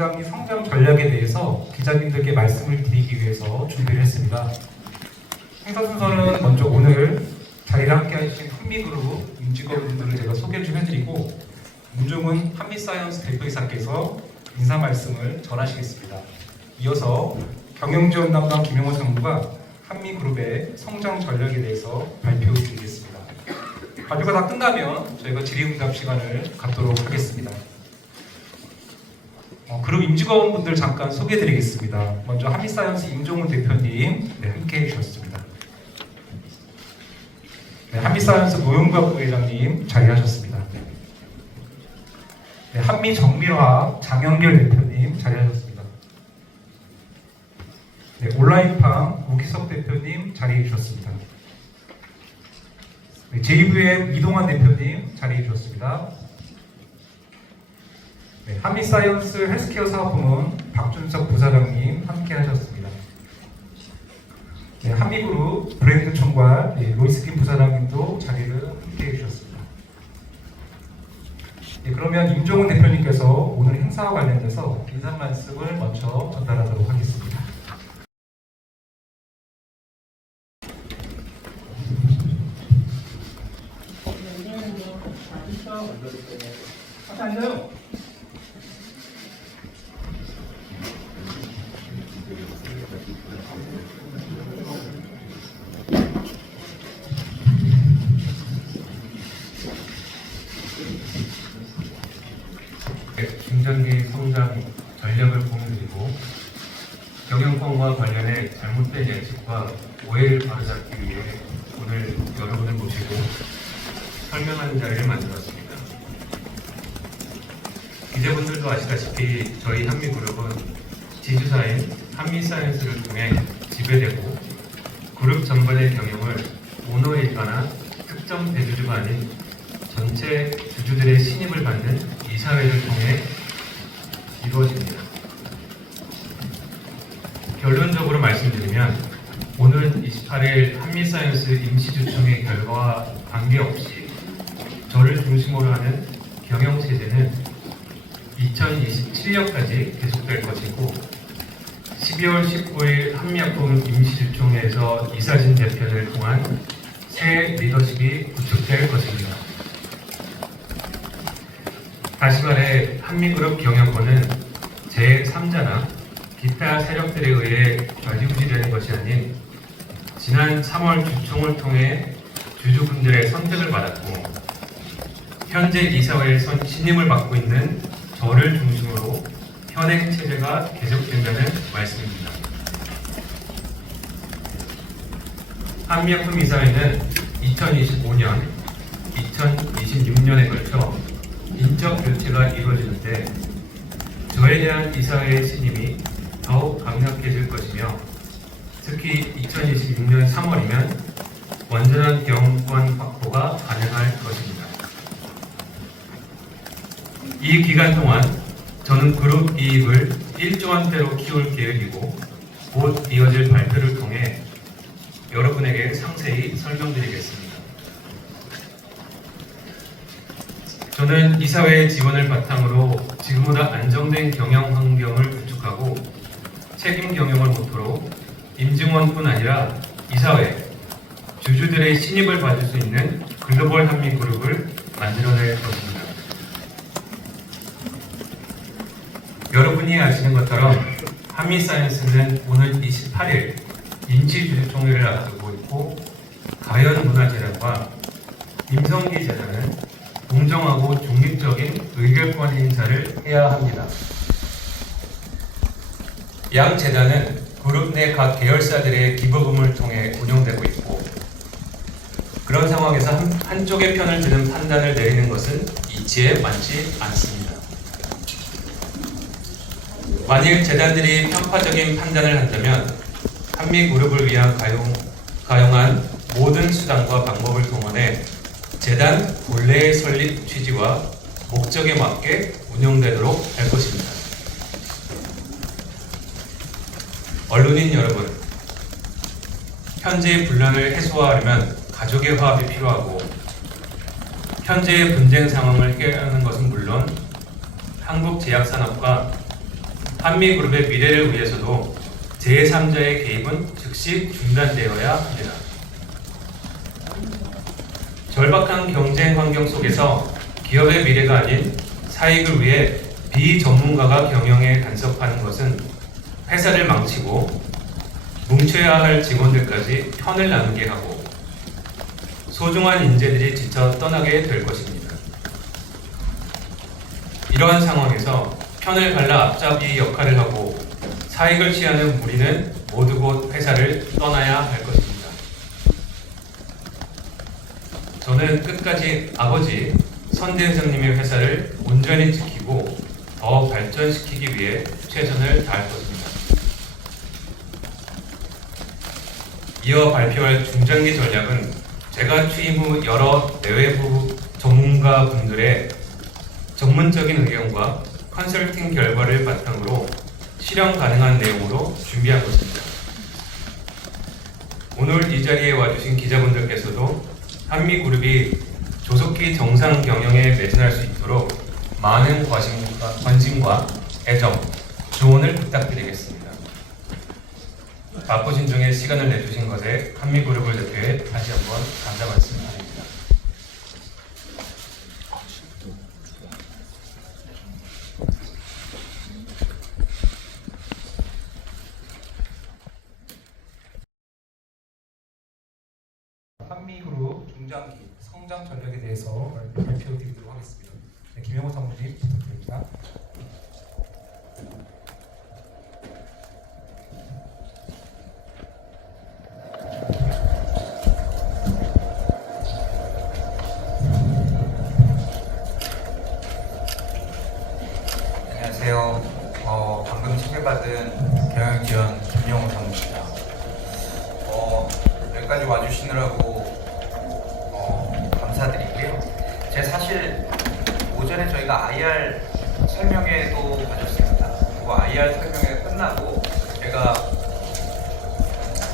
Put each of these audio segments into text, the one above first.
공장 및 성장 전략에 대해서 기자님들께 말씀을 드리기 위해서 준비를 했습니다. 행사 순서는 먼저 오늘 자리를 함께 하신 한미그룹 임직원분들을 제가 소개 좀 해드리고 문종훈 한미사이언스 대표이사께서 인사 말씀을 전하시겠습니다. 이어서 경영지원 담당 김용호 상무가 한미그룹의 성장 전략에 대해서 발표드리겠습니다. 발표가 다 끝나면 저희가 질의응답 시간을 갖도록 하겠습니다. 그룹 임직원분들 잠깐 소개해드리겠습니다. 먼저 한미사이언스 임종훈 대표님 함께 해주셨습니다. 한미사이언스 노영박 부회장님 자리하셨습니다. 한미정밀화학 장영결 대표님 자리하셨습니다. 온라인팜 우기석 대표님 자리해 주셨습니다. JVM 이동환 대표님 자리해 주셨습니다. 한미사이언스 헬스케어 사업부문 박준석 부사장님 함께 하셨습니다. 한미그룹 브랜드 총괄 로이스킨 부사장님도 자리를 함께 해주셨습니다. 그러면 임종훈 대표님께서 오늘 행사와 관련돼서 인사 말씀을 먼저 전달하도록 하겠습니다. 앉아요. 중장기 성장 전략을 공유드리고 경영권과 관련해 잘못된 예측과 오해를 바로잡기 위해 오늘 여러분을 모시고 설명하는 자리를 만들었습니다. 기자분들도 아시다시피 저희 한미그룹은 지주사인 한미사이언스를 통해 지배되고 그룹 전반의 경영을 오너일가나 특정 대주주가 아닌 전체 주주들의 신임을 받는 이사회를 통해 이루어집니다. 결론적으로 말씀드리면 오늘 28일 한미사이언스 임시주총의 결과와 관계없이 저를 중심으로 하는 경영체제는 2027년까지 계속될 것이고 12월 19일 한미약품 임시주총회에서 이사진 대표를 통한 새 리더십이 구축될 것입니다. 다시 말해 한미그룹 경영권은 제3자나 기타 세력들에 의해 좌지우지되는 것이 아닌 지난 3월 주총을 통해 주주분들의 선택을 받았고 현재 이사회에 신임을 받고 있는 저를 중심으로 현행 체제가 계속된다는 말씀입니다. 한미약품 이사회는 2025년, 2026년에 걸쳐 인적 교체가 이루어지는데 저에 대한 이사회의 신임이 더욱 강력해질 것이며 특히 2026년 3월이면 완전한 경영권 확보가 가능할 것입니다. 이 기간 동안 저는 그룹 이익을 1조 원대로 키울 계획이고 곧 이어질 발표를 통해 여러분에게 상세히 설명드리겠습니다. 저는 이사회의 지원을 바탕으로 지금보다 안정된 경영 환경을 구축하고 책임 경영을 모토로 임직원뿐 아니라 이사회, 주주들의 신입을 받을 수 있는 글로벌 한미그룹을 만들어낼 것입니다. 여러분이 아시는 것처럼 한미사이언스는 오늘 28일 임시주주총회를 앞두고 있고 가연문화재단과 임성기 재단은 공정하고 중립적인 의결권 행사를 해야 합니다. 양 재단은 그룹 내 각 계열사들의 기부금을 통해 운영되고 있고 그런 상황에서 한쪽의 편을 드는 판단을 내리는 것은 이치에 맞지 않습니다. 만일 재단들이 편파적인 판단을 한다면 한미그룹을 위한 가용한 모든 수단과 방법을 동원해 재단 본래의 설립 취지와 목적에 맞게 운영되도록 할 것입니다. 언론인 여러분, 현재의 분란을 해소하려면 가족의 화합이 필요하고 현재의 분쟁 상황을 해결하는 것은 물론 한국 제약산업과 한미그룹의 미래를 위해서도 제3자의 개입은 즉시 중단되어야 합니다. 절박한 경쟁 환경 속에서 기업의 미래가 아닌 사익을 위해 비전문가가 경영에 간섭하는 것은 회사를 망치고 뭉쳐야 할 직원들까지 편을 나누게 하고 소중한 인재들이 지쳐 떠나게 될 것입니다. 이러한 상황에서 편을 갈라 앞잡이 역할을 하고 사익을 취하는 무리는 모두 곧 회사를 떠나야 할 것입니다. 저는 끝까지 아버지 선대 회장님의 회사를 온전히 지키고 더 발전시키기 위해 최선을 다할 것입니다. 이어 발표할 중장기 전략은 제가 취임 후 여러 내외부 전문가분들의 전문적인 의견과 컨설팅 결과를 바탕으로 실현 가능한 내용으로 준비한 것입니다. 오늘 이 자리에 와주신 기자분들께서도 한미그룹이 조속히 정상 경영에 매진할 수 있도록 많은 관심과 애정, 조언을 부탁드리겠습니다. 바쁘신 중에 시간을 내주신 것에 한미그룹을 대표해 다시 한번 감사 말씀드립니다. 한미그룹 중장기 성장 전략에 대해서 발표드리도록 하겠습니다. 네, 김영호 사무님 부탁드립니다. 안녕하세요. 방금 소개받은 경영지원 김영호 사무입니다. 여기까지 와주시느라고 감사드리고요. 제가 사실 오전에 저희가 IR 설명회도 가졌습니다. 그리고 IR 설명회 끝나고 제가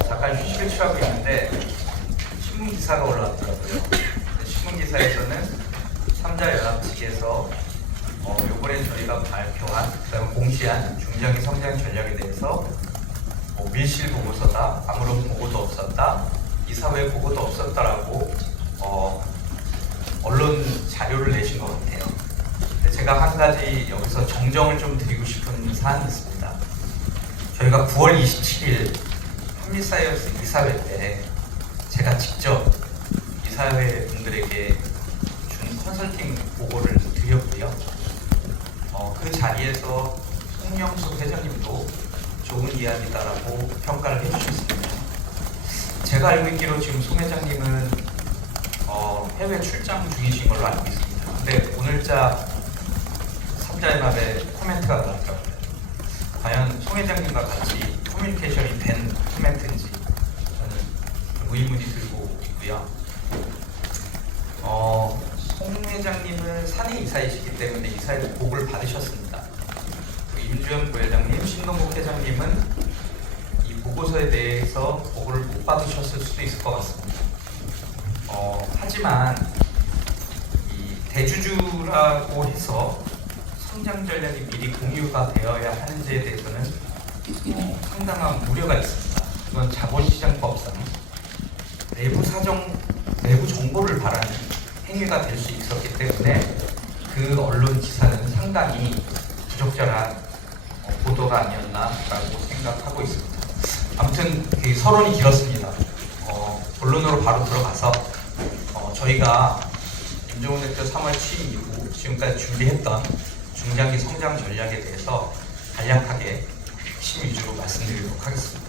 잠깐 휴식을 취하고 있는데 신문 기사가 올라왔더라고요. 신문 기사에서는 3자 연합 측에서 이번에 저희가 발표한, 그다음에 공시한 중장기 성장 전략에 대해서 밀실 보고서다, 아무런 보고도 없었다, 이사회 보고도 없었다라고 언론 자료를 내신 것 같아요. 근데 제가 한 가지 여기서 정정을 좀 드리고 싶은 사안이 있습니다. 저희가 9월 27일 한미사이언스 이사회 때 제가 직접 이사회 분들에게 준 컨설팅 보고를 드렸고요. 그 자리에서 송영숙 회장님도 좋은 이야기다라고 평가를 해주셨습니다. 제가 알고 있기로 지금 송 회장님은 해외 출장 중이신 걸로 알고 있습니다. 근데 오늘자 3자연합에 코멘트가 나왔더라고요. 과연 송 회장님과 같이 커뮤니케이션이 된 코멘트인지 저는 의문이 들고 있고요. 송 회장님은 사내 이사이시기 때문에 이사회 보고를 받으셨습니다. 임주현 부회장님, 신동국 회장님은 이 보고서에 대해서 보고를 못 받으셨을 수도 있을 것 같습니다. 하지만 이 대주주라고 해서 성장 전략이 미리 공유가 되어야 하는지에 대해서는 상당한 우려가 있습니다. 이건 자본시장법상 내부 사정, 내부 정보를 바라는 행위가 될 수 있었기 때문에 그 언론 기사는 상당히 부적절한 보도가 아니었나라고 생각하고 있습니다. 아무튼 서론이 길었습니다. 본론으로 바로 들어가서 저희가 임종훈 대표 3월 취임 이후 지금까지 준비했던 중장기 성장 전략에 대해서 간략하게 핵심 위주로 말씀드리도록 하겠습니다.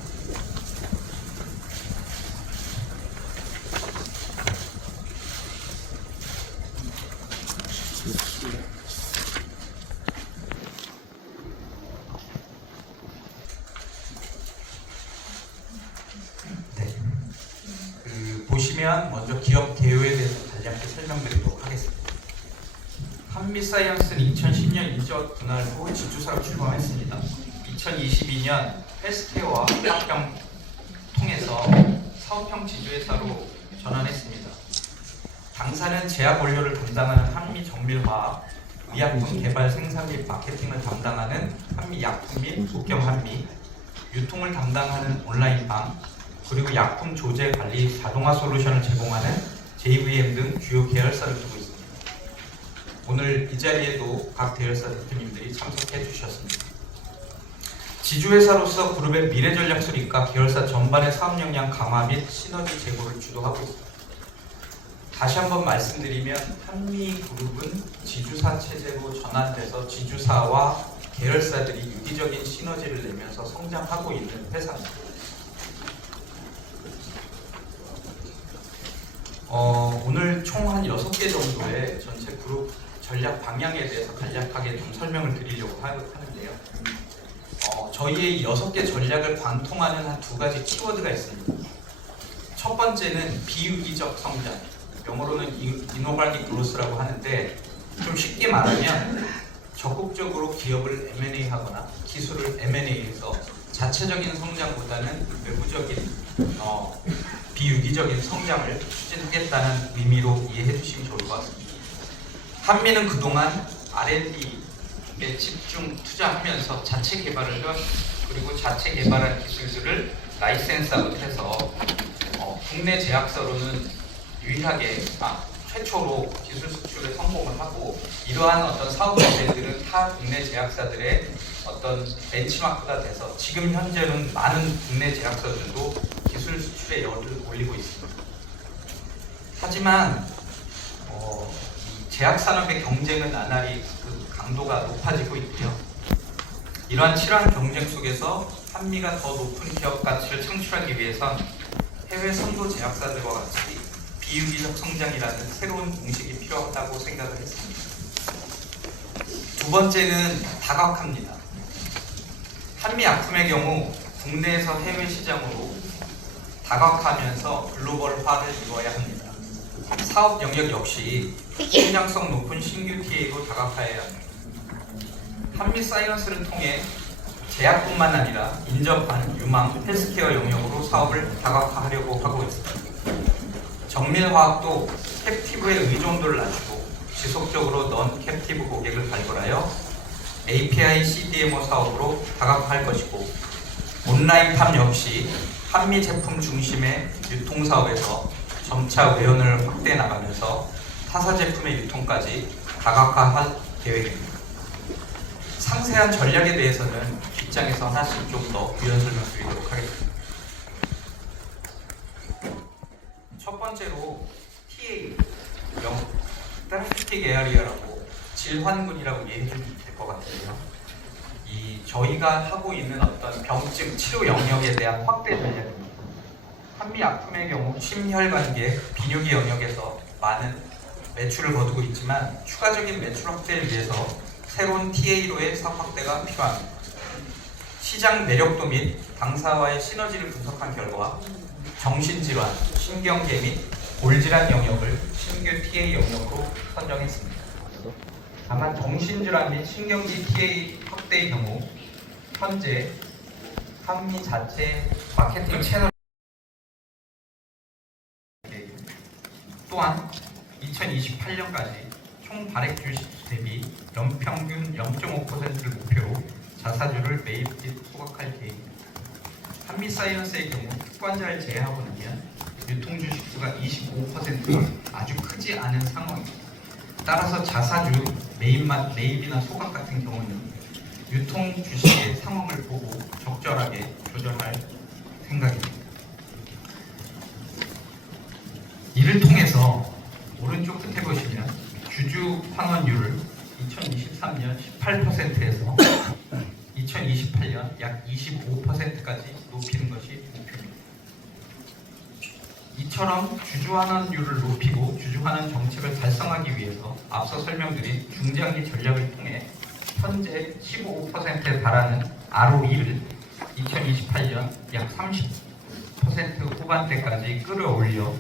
보시면 먼저 기업 개요에 대해서 간략히 설명드리도록 하겠습니다. 한미사이언스는 2010년 인적 분할 후 지주사로 출범했습니다. 2022년 헬스케어와 합병 통해서 사업형 지주회사로 전환했습니다. 당사는 제약 원료를 담당하는 한미정밀화학, 의약품 개발 생산 및 마케팅을 담당하는 한미약품 및 국경한미, 유통을 담당하는 온라인방, 그리고 약품 조제 관리 자동화 솔루션을 제공하는 JVM 등 주요 계열사를 두고 있습니다. 오늘 이 자리에도 각 계열사 대표님들이 참석해 주셨습니다. 지주회사로서 그룹의 미래전략 수립과 계열사 전반의 사업 역량 강화 및 시너지 제고를 주도하고 있습니다. 다시 한번 말씀드리면 한미그룹은 지주사 체제로 전환돼서 지주사와 계열사들이 유기적인 시너지를 내면서 성장하고 있는 회사입니다. 오늘 총 한 6개 정도의 전체 그룹 전략 방향에 대해서 간략하게 좀 설명을 드리려고 하는데요. 저희의 6개 전략을 관통하는 한 2가지 키워드가 있습니다. 첫 번째는 비유기적 성장, 영어로는 이노발틱 그로스라고 하는데, 좀 쉽게 말하면 적극적으로 기업을 M&A 하거나 기술을 M&A해서 자체적인 성장보다는 외부적인 비유기적인 성장을 추진하겠다는 의미로 이해해 주시면 좋을 것 같습니다. 한미는 그동안 R&D에 집중 투자하면서 자체 개발을 해왔습니다. 그리고 자체 개발한 기술들을 라이센스 아웃해서 국내 제약사로는 유일하게 최초로 기술 수출에 성공을 하고, 이러한 어떤 사업 모델들은 타 국내 제약사들의 어떤 벤치마크가 돼서 지금 현재는 많은 국내 제약사들도 기술 수출의 열을 올리고 있습니다. 하지만 이 제약산업의 경쟁은 나날이 그 강도가 높아지고 있고요. 이러한 치열한 경쟁 속에서 한미가 더 높은 기업 가치를 창출하기 위해선 해외 선도 제약사들과 같이 비유기적 성장이라는 새로운 공식이 필요하다고 생각을 했습니다. 두 번째는 다각화입니다. 한미약품의 경우 국내에서 해외 시장으로 다각화하면서 글로벌화를 이루어야 합니다. 사업 영역 역시 성장성 높은 신규 TA로 다각화해야 합니다. 한미 사이언스를 통해 제약뿐만 아니라 인접한 유망, 헬스케어 영역으로 사업을 다각화하려고 하고 있습니다. 정밀화학도 캡티브의 의존도를 낮추고 지속적으로 넌 캡티브 고객을 발굴하여 API CDMO 사업으로 다각화할 것이고, 온라인팜 역시 한미 제품 중심의 유통 사업에서 점차 외연을 확대해 나가면서 타사 제품의 유통까지 다각화할 계획입니다. 상세한 전략에 대해서는 뒷장에서 하나씩 좀 더 부연 설명드리도록 하겠습니다. 첫 번째로 TA, 테라피틱 에어리어라고 질환군이라고 이해해주면 될 것 같은데요. 저희가 하고 있는 어떤 병증 치료 영역에 대한 확대 전략입니다. 한미약품의 경우 심혈관계, 비뇨기 영역에서 많은 매출을 거두고 있지만 추가적인 매출 확대를 위해서 새로운 TA로의 사업 확대가 필요합니다. 시장 매력도 및 당사와의 시너지를 분석한 결과 정신질환, 신경계 및 골질환 영역을 신규 TA 영역으로 선정했습니다. 다만 정신질환 및 신경계 TA 확대의 경우 현재 한미 자체 마케팅 채널 또한 2028년까지 총 발행 주식 대비 연평균 0.5%를 목표로 자사주를 매입 및 소각할 계획입니다. 한미사이언스의 경우 특관자를 제외하고 나면 유통 주식수가 25%가 아주 크지 않은 상황입니다. 따라서 자사주 매입이나 소각 같은 경우는 유통 주식의 상황을 보고 적절하게 조정할 생각입니다. 이를 통해서 오른쪽 끝에 보시면 주주 환원율을 2023년 18%에서 2028년 약 25%까지 높이는 것이 목표입니다. 이처럼 주주 환원율을 높이고 주주 환원 정책을 달성하기 위해서 앞서 설명드린 중장기 전략을 통해 현재 15%에 달하는 ROE를 2028년 약 30% 후반대까지 끌어올려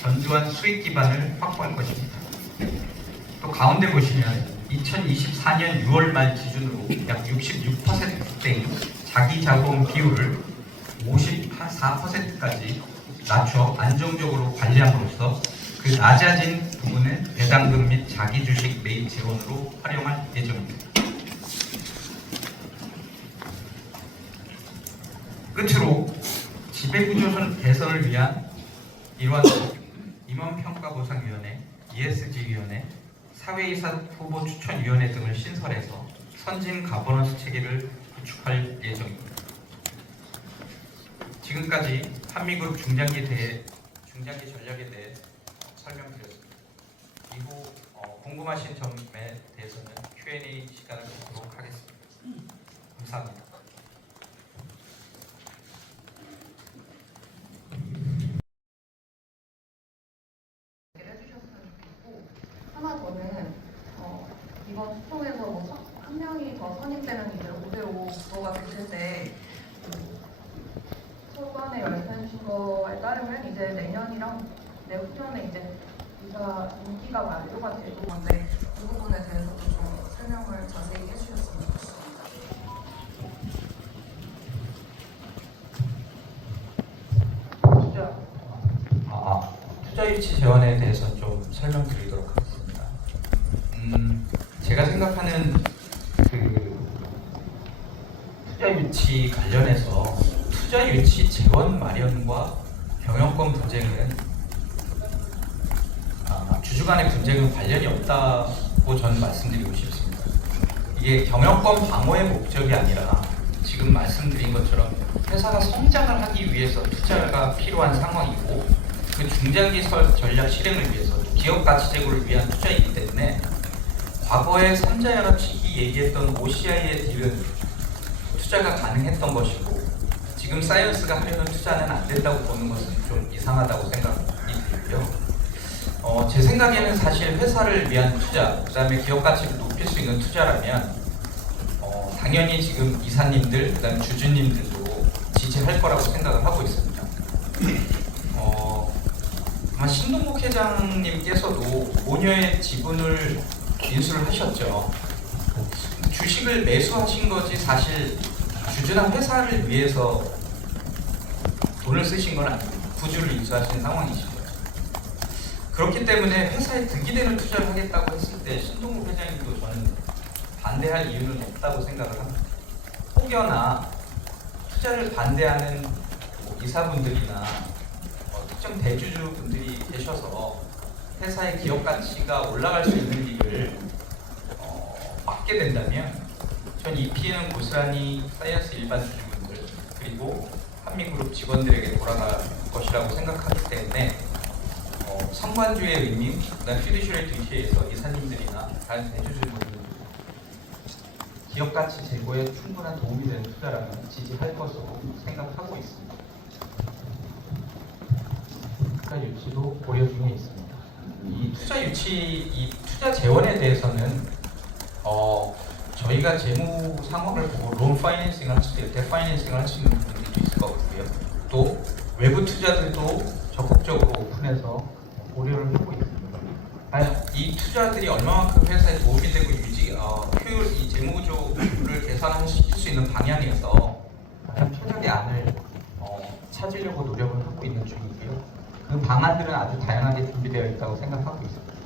견조한 수익 기반을 확보할 것입니다. 또 가운데 보시면 2024년 6월 말 기준으로 약 66%대인 자기 자본 비율을 54%까지 낮춰 안정적으로 관리함으로써 그 낮아진 부분은 배당금 및 자기 주식 매입 재원으로 활용할 예정입니다. 끝으로 지배구조 개선을 위한 임원평가보상위원회, ESG위원회, 사회이사 후보 추천위원회 등을 신설해서 선진 가버넌스 체계를 구축할 예정입니다. 지금까지 한미그룹 중장기 전략에 대해 설명드렸습니다. 이후 궁금하신 점에 대해서는 Q&A 시간을 갖도록 하겠습니다. 감사합니다. 해주셨으면 좋겠고, 하나 더는 이번 소통에서 한 명이 더 선임되면 이제 5대5 구도가 됐을 때 서로 간에 말씀해주신 거에 따르면 이제 내년이랑 내후년에 이제 이사 임기가 만료가 되고 건데 그 부분에 대해서도 좀 설명을 자세히 해주셨으면 좋겠습니다. 투자 유치 재원에 대해서 좀 설명드리도록 하겠습니다. 제가 생각하는 그 투자 유치 관련해서 투자 유치 재원 마련과 경영권 분쟁은 주주 간의 분쟁은 관련이 없다고 저는 말씀드리고 싶습니다. 이게 경영권 방어의 목적이 아니라 지금 말씀드린 것처럼 회사가 성장을 하기 위해서 투자가 필요한 상황이고 그 중장기 전략 실행을 위해서 기업 가치 제고를 위한 투자이기 때문에 과거에 삼자연합 시기 얘기했던 OCI의 딜은 투자가 가능했던 것이고 지금 사이언스가 하려는 투자는 안 된다고 보는 것은 좀 이상하다고 생각이 들고요. 제 생각에는 사실 회사를 위한 투자, 그 다음에 기업 가치를 높일 수 있는 투자라면 당연히 지금 이사님들, 그 다음에 주주님들도 지지할 거라고 생각을 하고 있습니다. 아마 신동국 회장님께서도 모녀의 지분을 인수를 하셨죠. 주식을 매수하신 거지 사실 주주나 회사를 위해서 돈을 쓰신 건 아닙니다. 구주를 인수하신 상황이신 거죠. 그렇기 때문에 회사에 득이 되는 투자를 하겠다고 했을 때 신동국 회장님도 저는 반대할 이유는 없다고 생각을 합니다. 혹여나 투자를 반대하는 이사분들이나 특정 대주주분들이 계셔서 회사의 기업 가치가 올라갈 수 있는 일을 막게 된다면 전 이 피해는 고스란히 사이언스 일반 주주분들 그리고 한미그룹 직원들에게 돌아갈 것이라고 생각하기 때문에 성관주의 의미, 그다음 피듀시럴 듀티에서 이사님들이나 다른 대주주분들 기업 가치 제고에 충분한 도움이 되는 투자라면 지지할 것으로 생각하고 있습니다. 투자 유치도 고려 중에 있습니다. 이 투자 재원에 대해서는 저희가 재무 상황을 보고 론 파이낸싱을 할 수도 있고 데파이낸싱을 할 수 있는 부분들도 있을 것 같고요. 또 외부 투자들도 적극적으로 오픈해서 고려를 하고 있습니다. 이 투자들이 얼마만큼 회사에 도움이 되고 효율, 이 재무구조를 개선시킬 수 있는 방향에서 가장 최적의 안을 찾으려고 노력을 하고 있는 중이고요. 그 방안들은 아주 다양하게 준비되어 있다고 생각하고 있습니다.